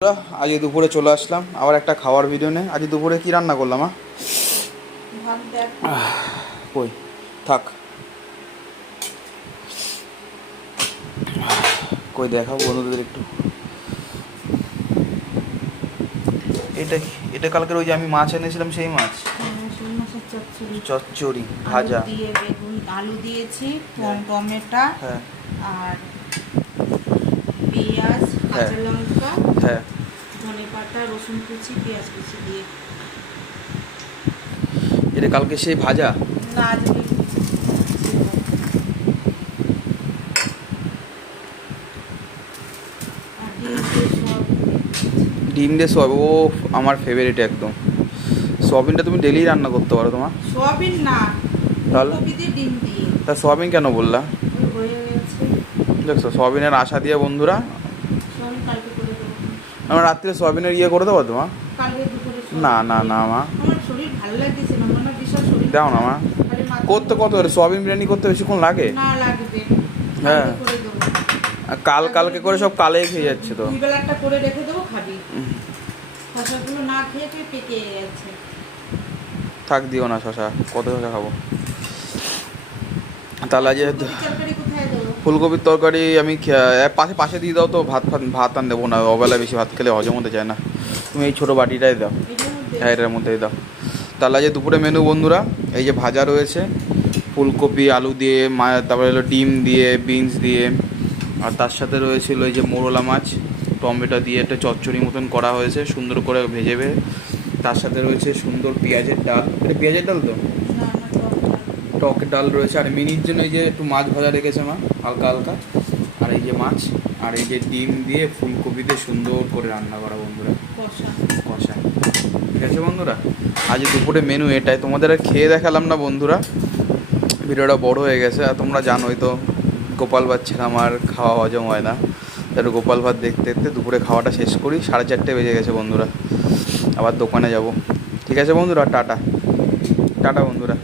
আজকে দুপুরে চলে আসলাম আবার একটা খাওয়ার ভিডিও নিয়ে। আজকে দুপুরে কি রান্না করলাম? কই থাক, কই দেখাবো বন্ধুদের একটু। এটা কি? এটা কালকের ওই যে আমি মাছ এনেছিলাম সেই মাছ, চচ্চড়ি ভাজা দিয়ে বেগুন আলু দিয়েছি, টমেটো হ্যাঁ আর পেঁয়াজ, কাঁচা লঙ্কা, হ্যাঁ ধনে পাতা, রসুন কুচি, পেঁয়াজ কুচি দিয়ে। এটা কালকে সেই ভাজা। না আজকে ডিম দিয়ে সোয়াবিন, ও আমার ফেভারিট একদম। সোয়াবিনটা তুমি ডেলি রান্না করতে পারো তোমার। সোয়াবিন না, তাহলে ফুলকপি দিয়ে ডিম দিয়ে। তা সোয়াবিন কেন বললা? ওই হয়ে গেছে। দেখছো সোয়াবিনের আশা দিয়ে বন্ধুরা, সোয়াবিন কালকে করে দেবো। আমরা রাত্রে সোয়াবিনের করে দেবো তোমার। কালকে দুপুরে না না না মা, আমার শরীর ভালো লাগতেছে না, আমার বিশাল শরীর। দাও না মা, খালি মাথা করতে কত সোয়াবিন বিরিয়ানি করতে বেশিক্ষণ লাগে? না লাগবে। হ্যাঁ। কালকে করে দেবো। কালকে করে সব কালেই খেয়ে যাচ্ছে তো। দুই বেলা একটা করে রেখে দেবো, খাবি। শশাগুলো না খেয়ে খেয়ে পেকে যাচ্ছে। থাক, দিও না শশা, কত শশা খাবো। তাহলে আজ তরকারি কোথায় দেবো? ফুলকপির তরকারি আমি পাশে পাশে দিয়ে দাও তো, ভাত আর দেবো না, ওবেলা বেশি ভাত খেলে হজম হতে চায় না। তুমি এই ছোটো বাটিটাই দাও, এটার মধ্যে? হ্যাঁ এটার মধ্যেই দাও। তাহলে আজ দুপুরে মেনু বন্ধুরা, এই যে ভাজা রয়েছে ফুলকপি আলু দিয়ে, তারপরে হলো ডিম দিয়ে, বিনস দিয়ে, আর তার সাথে রয়েছিল এই যে মোরলা মাছ টমেটো দিয়ে একটা চচ্চড়ি মতন করা হয়েছে সুন্দর করে ভেজে ভেজে। তার সাথে রয়েছে সুন্দর পেঁয়াজের ডাল, এটা পেঁয়াজের ডাল তো, না না, টক ডাল রয়েছে। আর মিনির জন্য এই যে একটু মাছ ভাজা রেখেছে মা হালকা হালকা, আর এই যে মাছ, আর এই যে ডিম দিয়ে ফুলকপিতে সুন্দর করে রান্না করা বন্ধুরা, কষা। কষা। ঠিক আছে বন্ধুরা, আজ দুপুরে মেনু এটাই। তোমাদের আর খেয়ে দেখালাম না বন্ধুরা, ভিডিওটা বড় হয়ে গেছে। আর তোমরা জানোই তো গোপাল ভাত ছাড়া আমার খাওয়া হজম হয় না, তাহলে গোপাল ভাত দেখতে দেখতে দুপুরে খাওয়াটা শেষ করি। 4:30 বেজে গেছে বন্ধুরা, আবার দোকানে যাব। ঠিক আছে বন্ধুরা, টাটা টাটা বন্ধুরা।